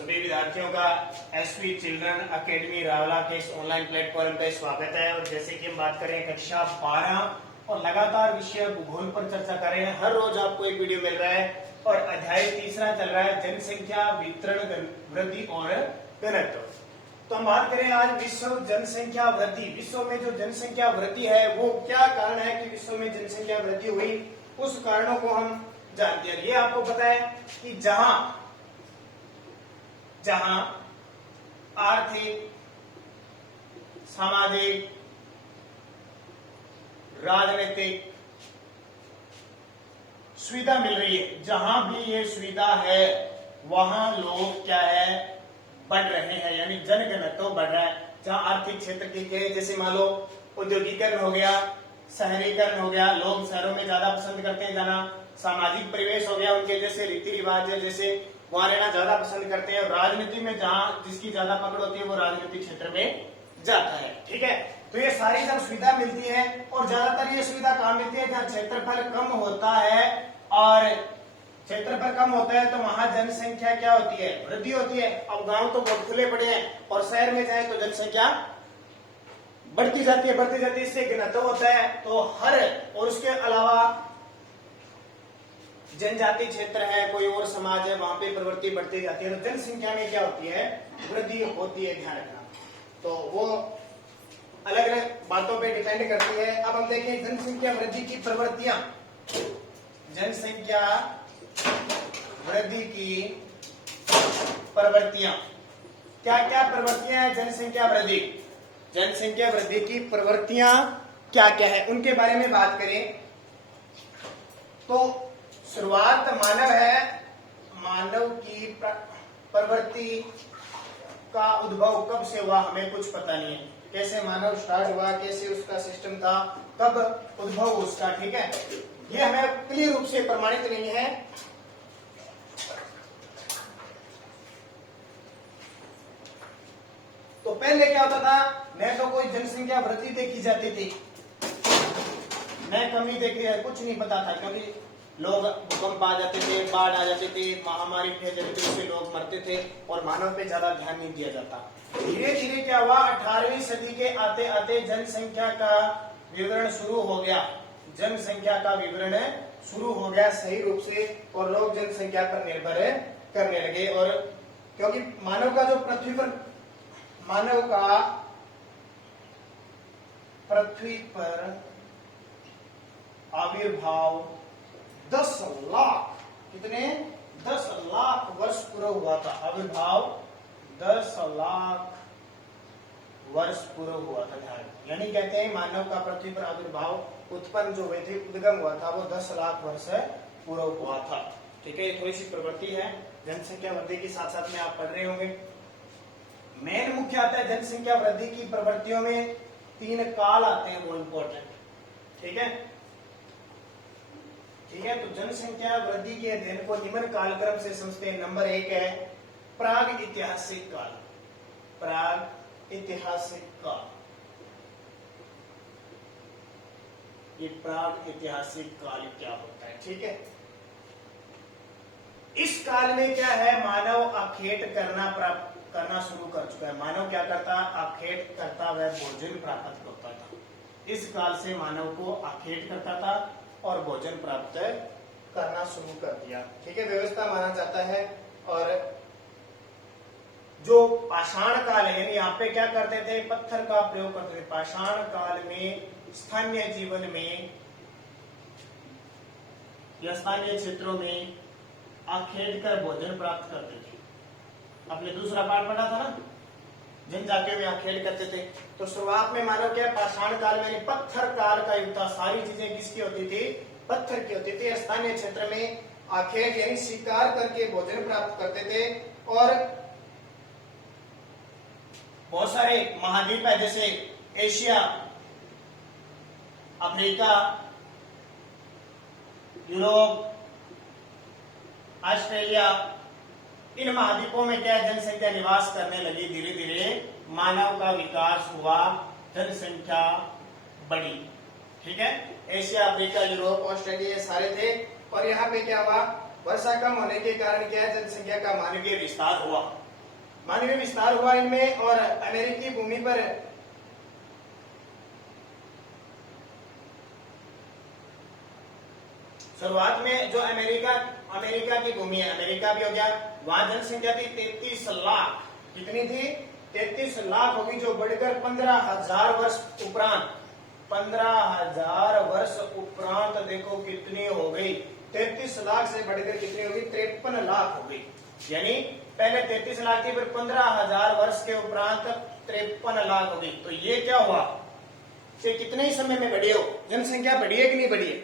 सभी विद्यार्थियों का एसपी चिल्ड्रन अकेडमी रावला के इस ऑनलाइन प्लेटफॉर्म पे स्वागत है। और जैसे कि हम बात करें कक्षा 12 और लगातार विषय भूगोल पर चर्चा कर रहे हैं। हर रोज आपको एक वीडियो मिल रहा है और अध्याय तीसरा चल रहा है, जनसंख्या वितरण वृद्धि और घनत्व। तो हम बात करें आज विश्व जनसंख्या वृद्धि। विश्व में जो जनसंख्या वृद्धि है वो क्या कारण है कि विश्व में जनसंख्या वृद्धि हुई, उस कारणों को हम जानते हैं। ये आपको पता है कि जहां आर्थिक, सामाजिक, राजनीतिक सुविधा मिल रही है, जहां भी ये सुविधा है वहां लोग क्या है, बढ़ रहे हैं, यानी जनघनत्व बढ़ रहा है। जहां आर्थिक क्षेत्र के जैसे मान लो औद्योगिकरण हो गया, शहरीकरण हो गया, लोग शहरों में ज्यादा पसंद करते हैं जाना। सामाजिक परिवेश हो गया, उनके जैसे रीति रिवाज है, जैसे वहां रहना ज्यादा पसंद करते हैं। और राजनीति में जहां जिसकी ज्यादा पकड़ होती है वो राजनीतिक क्षेत्र में जाता है। ठीक है, तो ये सारी जब सुविधा मिलती है, और ज्यादातर ये सुविधा कहाँ मिलती है, जहाँ क्षेत्रफल कम होता है। और क्षेत्रफल कम होता है तो वहां जनसंख्या क्या होती है, वृद्धि होती है। अब गांव तो बहुत खुले पड़े हैं और शहर में जाए तो जनसंख्या बढ़ती जाती है, इससे घनत्व होता है। तो और उसके अलावा जनजाति क्षेत्र है, कोई और समाज है, वहां पे प्रवृत्ति बढ़ती जाती है। तो जनसंख्या में क्या होती है, वृद्धि होती है, ध्यान रखना। तो वो अलग अलग बातों पे डिपेंड करती है। अब हम देखें जनसंख्या वृद्धि की प्रवृत्तियां। जनसंख्या वृद्धि की प्रवृत्तियां, क्या क्या प्रवृत्तियां हैं जनसंख्या वृद्धि, जनसंख्या वृद्धि की प्रवृत्तियां क्या क्या है, उनके बारे में बात करें तो शुरुआत मानव है। मानव की प्रवृत्ति का उद्भव कब से हुआ हमें कुछ पता नहीं है। कैसे मानव स्टार्ट हुआ, कैसे उसका सिस्टम था, कब उद्भव उसका, ठीक है, ये हमें क्लियर रूप से प्रमाणित नहीं है। तो पहले क्या होता था, न तो कोई जनसंख्या वृद्धि देखी जाती थी, न कमी देखी, कुछ नहीं पता था। कभी लोग भूकंप आ जाते थे, बाढ़ आ जाती थी, महामारी फैल जाती थी, उससे लोग मरते थे और मानव पे ज्यादा ध्यान नहीं दिया जाता। धीरे धीरे क्या हुआ, 18वीं सदी के आते आते जनसंख्या का विवरण शुरू हो गया, जनसंख्या का विवरण शुरू हो गया सही रूप से, और लोग जनसंख्या पर निर्भर करने लगे। और क्योंकि मानव का पृथ्वी पर आविर्भाव 10 लाख, कितने, 10 लाख वर्ष पूरा हुआ था। आविर्भाव 10 लाख वर्ष पूरा हुआ था, यानी कहते हैं मानव का पृथ्वी पर आविर्भाव उत्पन्न जो हुए थे, उद्गम हुआ था, वो 10 लाख वर्ष पूरा हुआ था। ठीक है, ये थोड़ी सी प्रवृत्ति है जनसंख्या वृद्धि के साथ साथ में आप पढ़ रहे होंगे। मेन मुख्य आता है जनसंख्या वृद्धि की प्रवृत्तियों में 3 काल आते हैं, वो इंपॉर्टेंट। ठीक है, तो जनसंख्या वृद्धि के अध्ययन को निम्न कालक्रम से समझते हैं। नंबर 1 है प्राग ऐतिहासिक काल। प्राग ऐतिहासिक काल, ये प्राग ऐतिहासिक काल क्या होता है, ठीक है। इस काल में क्या है, मानव आखेट करना शुरू कर चुका है। मानव क्या करता, आखेट करता, वह भोजन प्राप्त करता था। इस काल से मानव को आखेट करता था और भोजन प्राप्त करना शुरू कर दिया। ठीक है, व्यवस्था माना जाता है। और जो पाषाण काल है, यानी यहाँ पे क्या करते थे, पत्थर का प्रयोग करते थे। पाषाण काल में स्थानीय जीवन में या स्थानीय क्षेत्रों में आखेट कर भोजन प्राप्त करते थे। आपने दूसरा पाठ पढ़ा था ना, जनजातियों में आखेट करते थे। तो शुरुआत में मानव क्या, पाषाण काल में पत्थर काल का युग था। सारी चीजें किसकी होती थी, पत्थर की होती थी। स्थानीय क्षेत्र में आखेट यानी शिकार करके भोजन प्राप्त करते थे। और बहुत सारे महाद्वीप है, जैसे एशिया, अफ्रीका, यूरोप, ऑस्ट्रेलिया, इन महाद्वीपों में क्या जनसंख्या निवास करने लगी। धीरे धीरे मानव का विकास हुआ, जनसंख्या बढ़ी। ठीक है, एशिया, अफ्रीका, यूरोप, ऑस्ट्रेलिया सारे थे। और यहाँ पे क्या हुआ, वर्षा कम होने के कारण क्या है, जनसंख्या का मानवीय विस्तार हुआ। मानवीय विस्तार हुआ इनमें और अमेरिकी भूमि पर शुरुआत में जो अमेरिका की भूमि है, अमेरिका भी हो गया, वहां जनसंख्या थी 33 लाख। कितनी थी? 33 लाख होगी, जो बढ़कर 15,000 वर्ष उपरांत 15,000 वर्ष उपरांत देखो कितनी हो गई, 33 लाख से बढ़कर कितनी होगी? 53 लाख हो गई। यानी पहले 33 लाख थी, फिर 15,000 वर्ष के उपरांत 53 लाख हो गई। तो ये क्या हुआ? चाहे कितने ही समय में बढ़ी हो, जनसंख्या बढ़ी है कि नहीं बढ़ी है?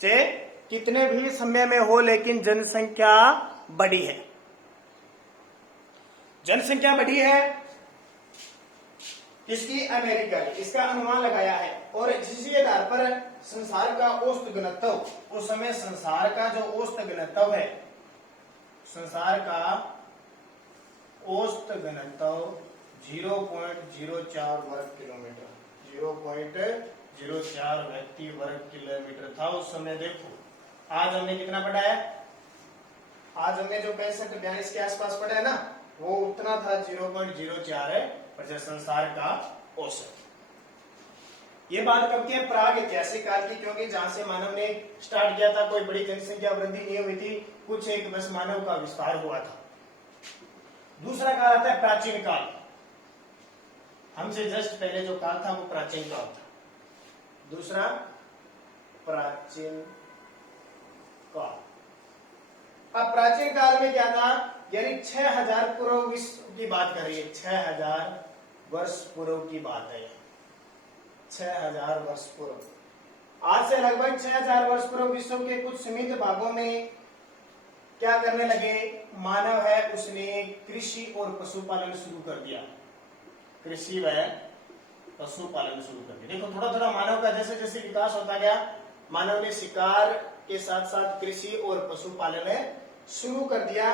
चाहे कितने भी समय में हो, लेकिन जनसंख्या बढ़ी है। जनसंख्या बढ़ी है किसकी? अमेरिका की। इसका अनुमान लगाया है और इसी आधार पर संसार का औसत घनत्व, उस समय संसार का जो औसत घनत्व है, संसार का औसत घनत्व 0.04 वर्ग किलोमीटर, 0.04 व्यक्ति वर्ग किलोमीटर था उस समय। देखो आज हमने कितना पढ़ा है? आज हमने जो 65-42 के आसपास पढ़ा है ना, वो उतना था 0.04 है संसार का औसत। ये बात कब की है? प्राग ऐतिहासिक काल की, क्योंकि जहां से मानव ने स्टार्ट किया था, कोई बड़ी जनसंख्या वृद्धि नहीं हुई थी, कुछ एक बस मानव का विस्तार हुआ था। दूसरा काल आता है प्राचीन काल। हमसे जस्ट पहले जो काल था वो प्राचीन काल था। दूसरा प्राचीन काल। अब प्राचीन काल में क्या था? यानी 6000 पूर्व विश्व की बात कर रही है, 6000 वर्ष पूर्व की बात है, 6000 वर्ष पूर्व। आज से लगभग 6000 वर्ष पूर्व विश्व के कुछ सीमित भागों में क्या करने लगे मानव है, उसने कृषि और पशुपालन शुरू कर दिया। कृषि व पशुपालन शुरू कर दिया। देखो थोड़ा थोड़ा मानव का जैसे जैसे विकास होता गया, मानव ने शिकार के साथ साथ कृषि और पशुपालन शुरू कर दिया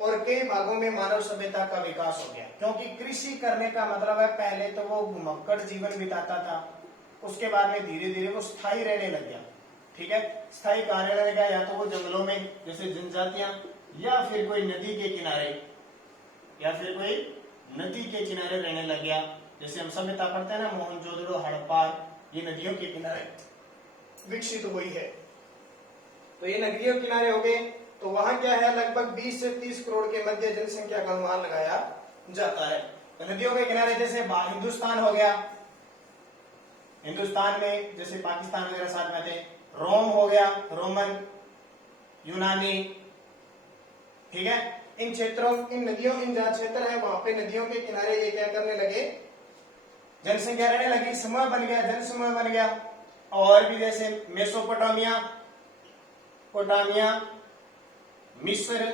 और कई भागों में मानव सभ्यता का विकास हो गया। क्योंकि कृषि करने का मतलब है, पहले तो वो घुमक्कड़ जीवन बिताता था, उसके बाद में धीरे धीरे वो स्थायी रहने लग गया। ठीक है, स्थायी कहाँ रहने लगा? या तो वो जंगलों में जैसे जनजातियां, या फिर कोई नदी के किनारे, या फिर कोई नदी के किनारे रहने लग गया। जैसे हम सभ्यता पढ़ते हैं ना, मोहनजोदड़ो, हड़प्पा, ये नदियों के किनारे विकसित हुई है। तो ये नदियों के किनारे हो गए, तो वहां क्या है, लगभग 20 से 30 करोड़ के मध्य जनसंख्या का अनुमान लगाया जाता है। तो नदियों के किनारे जैसे हिंदुस्तान हो गया, हिंदुस्तान में जैसे पाकिस्तान वगैरह साथ में थे, रोम हो गया, रोमन, यूनानी, ठीक है, इन क्षेत्रों, इन नदियों, इन जहां क्षेत्र है वहां पे नदियों के किनारे ये क्या करने लगे, जनसंख्या रहने लगी, समूह बन गया, जनसमूह बन गया। और भी जैसे मेसोपोटामिया, पोटामिया, मिस्र,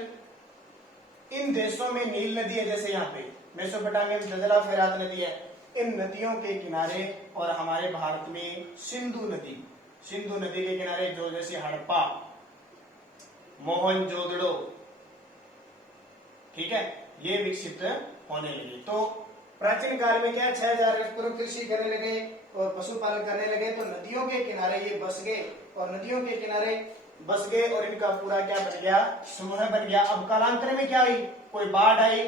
इन देशों में नील नदी है, जैसे यहाँ पे मेसोपोटामिया में दजला फेरात नदी है, इन नदियों के किनारे, और हमारे भारत में सिंधु नदी, सिंधु नदी के किनारे जो जैसे हड़प्पा, मोहनजोदड़ो, ठीक है, ये विकसित होने लगे। तो प्राचीन काल में क्या, 6000 वर्ष पूर्व कृषि करने लगे और पशुपालन करने लगे, तो नदियों के किनारे ये बस गए, और नदियों के किनारे बस गए और इनका पूरा क्या बन गया, समूह बन गया। अब कालांतर में क्या हुई, कोई बाढ़ आई,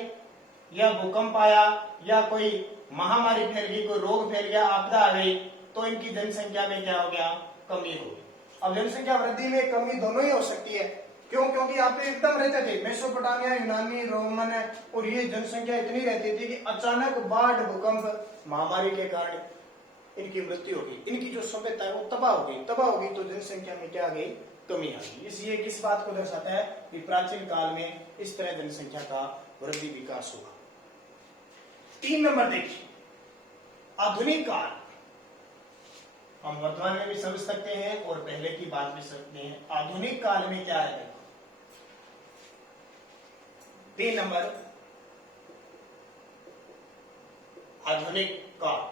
या भूकंप आया, या कोई महामारी फैल गई, कोई रोग फैल गया, आपदा आ गई, तो इनकी जनसंख्या में क्या हो गया, कमी हो गई। अब जनसंख्या वृद्धि में कमी दोनों ही हो सकती है। क्यों? क्योंकि आप तो एकदम रहते थे मेसोपोटामिया, यूनानी, रोमन, और ये जनसंख्या इतनी रहती थी कि अचानक बाढ़, भूकंप, महामारी के कारण इनकी मृत्यु होगी, इनकी जो सभ्यता है वो तबाह होगी, तो जनसंख्या में क्या आ गई, कमी आ गई। इसलिए किस बात को दर्शाता है कि प्राचीन काल में इस तरह जनसंख्या का वृद्धि विकास हुआ। 3 नंबर देखिए, आधुनिक काल। हम वर्तमान में भी समझ सकते हैं और पहले की बात भी सकते हैं। आधुनिक काल में क्या है, 3 नंबर, आधुनिक काल।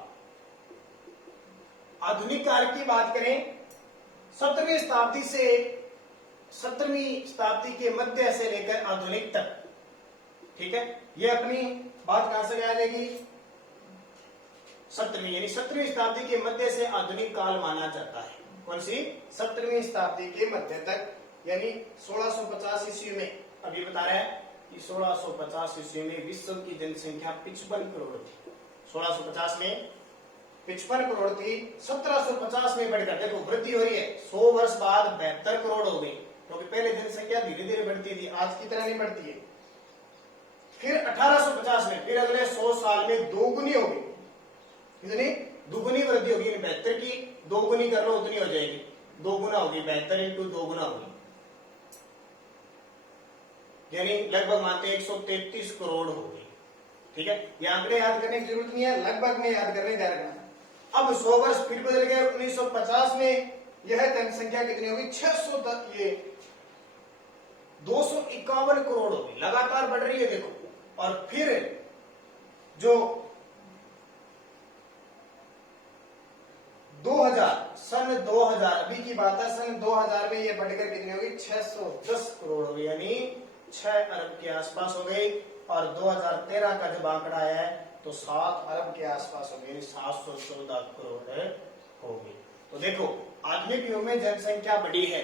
आधुनिक काल की बात करें, 17वीं शताब्दी से 17वीं शताब्दी के मध्य से लेकर आधुनिक तक, ठीक है, ये अपनी बात कहां से आ जाएगी, 17वीं, यानी 17वीं शताब्दी के मध्य से आधुनिक काल माना जाता है। कौन सी? 17वीं शताब्दी के मध्य तक, यानी 1650 ईस्वी में, अभी बता रहे हैं कि 1650 ईस्वी में विश्व की जनसंख्या 55 करोड़ थी। 1650 में 55 करोड़ थी, 1750 में बढ़कर देखो वृद्धि हो रही है, 100 वर्ष बाद 72 करोड़ हो गई, क्योंकि पहले जनसंख्या धीरे धीरे बढ़ती थी, आज की तरह नहीं बढ़ती है। फिर 1850 में फिर अगले 100 साल में दोगुनी हो गई, कितनी दुगुनी वृद्धि होगी, 72 की दोगुनी कर लो उतनी हो जाएगी, दोगुना होगी, 72 इंटू दोगुना होगी, यानी लगभग मानते हैं 133 करोड़ होगी। ठीक है, ये आंकड़े याद करने की जरूरत नहीं है, लगभग में याद करने जा रहे हैं। अब 100 वर्ष फिर बदल गए, 1950 में यह जनसंख्या कितनी होगी, 600 तक, ये 251 करोड़ होगी, लगातार बढ़ रही है देखो। और फिर जो सन 2000 अभी की बात है, सन 2000 में ये बढ़कर कितनी होगी, 610 करोड़ होगी, यानी 6 अरब के आसपास हो गई। और 2013 का जब आंकड़ा है तो 7 अरब के आसपास हो गई, 714 करोड़ हो गई। तो देखो आधुनिक युग में जनसंख्या बढ़ी है।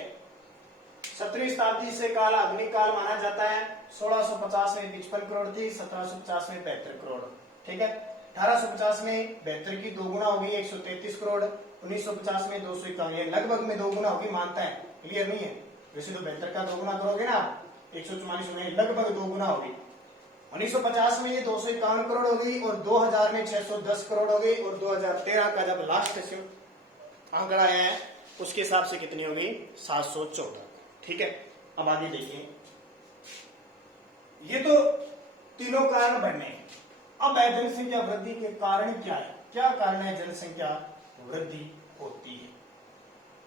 17वीं शताब्दी से काल आधुनिक काल माना जाता है। 1650 में 55 करोड़ थी, 1750 में 72 करोड़। ठीक है, 1850 में 72 की दोगुना होगी, 133 करोड़। 1950 में 251, लगभग में दोगुना होगी, मानता है, क्लियर नहीं है, वैसे तो 72 का दोगुना करोगे ना 144 में, लगभग दोगुना होगी। 1950 में ये 251 करोड़ हो गई, और 2000 में 610 करोड़ हो गई, और 2013 का जब लास्ट आंकड़ा आया है उसके हिसाब से कितनी हो गई, 714। ठीक है, अब आगे देखिए, ये तो तीनों कारण बढ़ने हैं। अब जनसंख्या वृद्धि के कारण क्या है, क्या कारण है जनसंख्या वृद्धि होती है?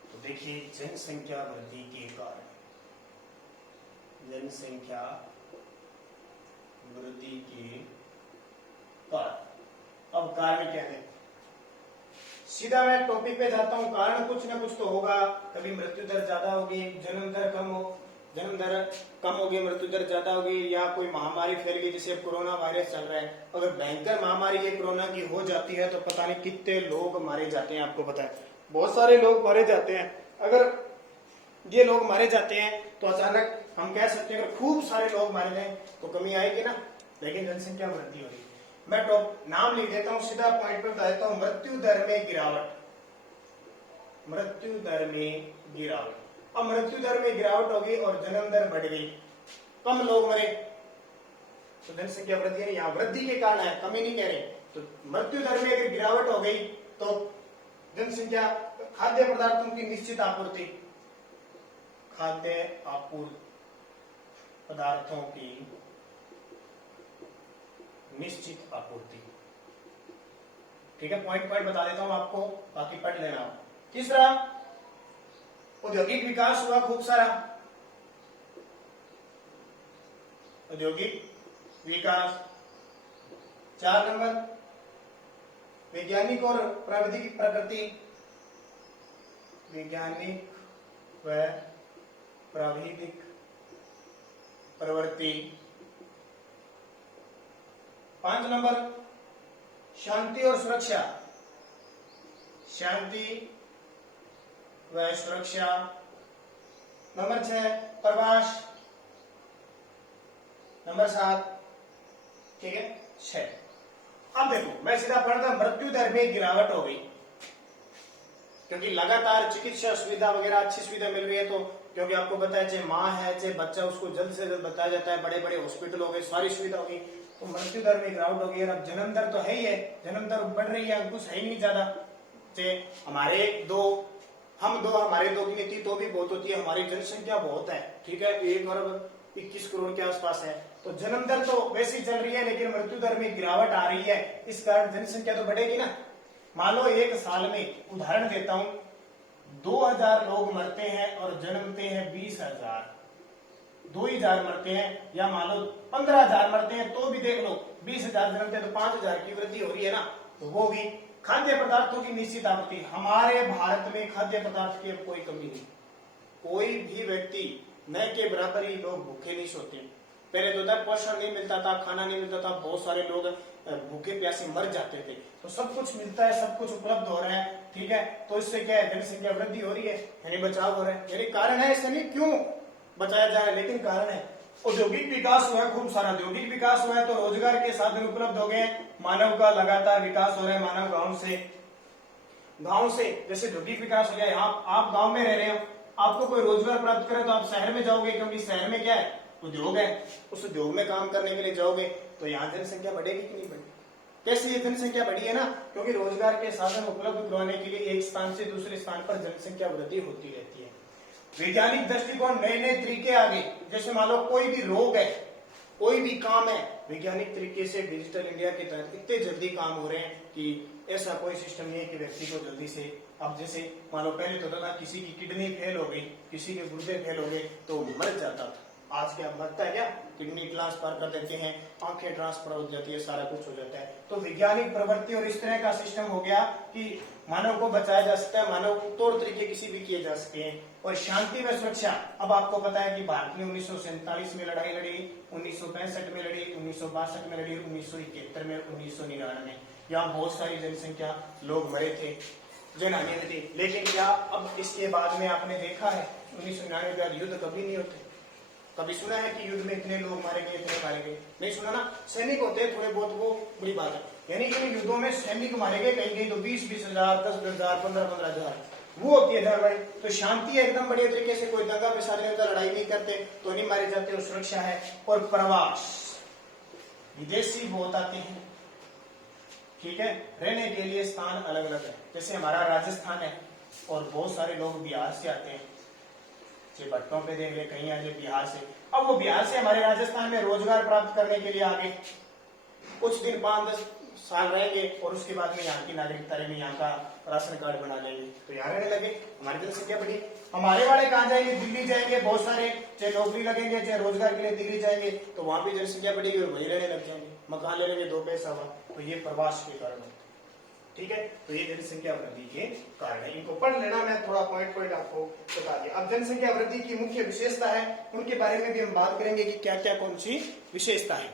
तो देखिए जनसंख्या वृद्धि के कारण, जनसंख्या वृद्धि के कारण। अब कारण क्या है, सीधा मैं टॉपिक पे जाता हूं। कारण कुछ ना कुछ तो होगा, कभी मृत्यु दर ज्यादा होगी, जन्म दर कम होगी, मृत्यु दर ज्यादा होगी, या कोई महामारी फैल गई, जैसे कोरोना वायरस चल रहा है। अगर भयंकर महामारी ये कोरोना की हो जाती है तो पता नहीं कितने लोग मारे जाते हैं, आपको पता है, बहुत सारे लोग मारे जाते हैं। अगर ये लोग मारे जाते हैं तो अचानक हम कह सकते हैं अगर खूब सारे लोग मारे जाए तो कमी आएगी ना, लेकिन जनसंख्या वृद्धि हो रही है। मैं नाम लिख देता हूं, सीधा पॉइंट पे बता देता हूं, मृत्यु दर में गिरावट, मृत्यु दर में गिरावट। अब मृत्यु दर में गिरावट होगी और जन्म दर बढ़ गई, कम लोग मरे तो जनसंख्या वृद्धि है, यहाँ वृद्धि के कारण है, कमी नहीं कह रहे। तो मृत्यु दर में अगर गिरावट हो गई तो जनसंख्या, खाद्य पदार्थों की निश्चित आपूर्ति, खाद्य आपूर्ति पदार्थों की निश्चित आपूर्ति। ठीक है, पॉइंट पॉइंट बता देता हूं आपको, बाकी पढ़ लेना। तीसरा, औद्योगिक विकास हुआ खूब सारा, औद्योगिक विकास। 4 नंबर, वैज्ञानिक और प्राविधिक प्रगति, वैज्ञानिक व प्राविधिक प्रवृत्ति। 5 नंबर, शांति और सुरक्षा, शांति व सुरक्षा। नंबर 6, प्रवास। नंबर 7, ठीक है 6। अब देखो मैं सीधा पढ़ता, मृत्यु दर में गिरावट हो गई क्योंकि लगातार चिकित्सा सुविधा वगैरह अच्छी सुविधा मिल रही है। तो क्योंकि आपको पता है चाहे माँ है चाहे बच्चा, उसको जल्द से जल्द बताया जाता है, बड़े बड़े हॉस्पिटल हो गए, सारी सुविधा होगी, तो मृत्यु दर में गिरावट होगी। और अब जन्म दर तो है ही है, जन्म दर बढ़ रही है, कुछ है ही नहीं ज्यादा। हमारे दो की नीति तो भी बहुत होती है, हमारी जनसंख्या बहुत है, ठीक है, 1 अरब 21 करोड़ के आसपास है, तो जन्म दर तो वैसी चल रही है, लेकिन मृत्यु दर में गिरावट आ रही है, इस कारण जनसंख्या तो बढ़ेगी ना। मान लो एक साल में, उदाहरण देता हूं, 2000 लोग मरते हैं और जन्मते हैं 20,000, 2000 मरते हैं, या मान लो 15,000 मरते हैं, तो भी देख लो 20,000 जन्मते हैं तो 5,000 की वृद्धि हो रही है ना, तो वो भी। खाद्य पदार्थों की निश्चित आपूर्ति, हमारे भारत में खाद्य पदार्थ की कोई कमी नहीं, कोई भी व्यक्ति न के बराबर ही लोग भूखे नहीं सोते। पहले तो तक पोषण नहीं मिलता था, खाना नहीं मिलता था, बहुत सारे लोग भूखे प्यासे मर जाते थे, तो सब कुछ मिलता है, सब कुछ उपलब्ध हो रहा है, ठीक है, तो इससे क्या है, जनसंख्या वृद्धि हो रही है, यानी बचाव हो रहा है, यानी कारण है, ऐसे नहीं क्यों बचाया जाए, लेकिन कारण है। औद्योगिक विकास हुआ है, खूब सारा औद्योगिक विकास हुआ है, तो रोजगार के साधन उपलब्ध हो गए, मानव का लगातार विकास हो रहा है, मानव गांव से जैसे औद्योगिक विकास हो गया। यहाँ आप गांव में रह रहे हो, आपको कोई रोजगार प्राप्त करे तो आप शहर में जाओगे, क्योंकि शहर में क्या है, उद्योग है, उस उद्योग में काम करने के लिए जाओगे, तो यहाँ जनसंख्या बढ़ेगी कि नहीं बढ़ेगी? कैसे ये जनसंख्या बढ़ी है ना, क्योंकि रोजगार के साधन उपलब्ध करवाने के लिए एक स्थान से दूसरे स्थान पर जनसंख्या वृद्धि होती रहती है। वैज्ञानिक दृष्टिकोण, नए नए तरीके आ गए, जैसे मान लो कोई भी रोग है, कोई भी काम है, वैज्ञानिक तरीके से डिजिटल इंडिया के तहत इतने जल्दी काम हो रहे हैं कि ऐसा कोई सिस्टम नहीं है कि व्यक्ति को जल्दी से, अब जैसे मान लो पहले तो था किसी की किडनी फेल हो गई, किसी के गुर्दे फेल हो गए तो मर जाता था, आज क्या मरता है क्या? किडनी ट्रांसफर कर देते हैं, आंखें ट्रांसफर हो जाती है, सारा कुछ हो जाता है। तो वैज्ञानिक प्रवृत्ति और इस तरह का सिस्टम हो गया कि मानव को बचाया जा सकता है, मानव तौर तरीके किसी भी किए जा सकते हैं। और शांति व सुरक्षा, अब आपको पता है कि भारत ने 1947 में लड़ाई लड़ी, 1965 में लड़ी, 1962 में लड़ी, 1971 में, 1999, यहाँ बहुत सारी जनसंख्या लोग मरे थे, जनहानि हुई थी। लेकिन क्या अब इसके बाद में आपने देखा है 1999 के बाद युद्ध कभी नहीं होते? कभी सुना है कि युद्ध में इतने लोग मारे गए, इतने मारे गए? नहीं सुना ना। सैनिक होते हैं थोड़े बहुत, वो बड़ी बात है, यानी कि युद्धों में सैनिक मारे गए, कहीं कहीं तो 20-20 हजार, 10-10 हजार, 15-15 हजार, वो होती है धड़बड़ी। तो शांति है एकदम बढ़िया तरीके से, कोई दंगा फसाद नहीं होता, लड़ाई नहीं करते तो नहीं मारे जाते, और सुरक्षा है। और प्रवास, विदेशी बहुत आते हैं, ठीक है, रहने के लिए स्थान अलग अलग है, जैसे हमारा राजस्थान है और बहुत सारे लोग बिहार से आते हैं, भट्टों पे देख ले, कहीं आ जाए बिहार से। अब वो बिहार से हमारे राजस्थान में रोजगार प्राप्त करने के लिए आगे कुछ दिन 5-10 साल रहेंगे और उसके बाद में यहाँ की नागरिकता रहेगी, यहाँ का राशन कार्ड बना लेंगे, तो यहाँ रहने लगे, हमारी जनसंख्या बढ़ी। हमारे वाले कहाँ जाएंगे? दिल्ली जाएंगे, बहुत सारे, चाहे नौकरी लगेंगे चाहे रोजगार के लिए दिल्ली जाएंगे, तो वहां भी जनसंख्या बढ़ेगी और वही रहने लग जाएंगे, मकान ले लेंगे, 2 पैसा हुआ। तो ये प्रवास के कारण, ठीक है, तो ये जनसंख्या वृद्धि के कारण है। इनको पढ़ लेना, मैं थोड़ा पॉइंट आपको बता दिया। अब जनसंख्या वृद्धि की मुख्य विशेषता है, उनके बारे में भी हम बात करेंगे कि क्या क्या कौन सी विशेषता है।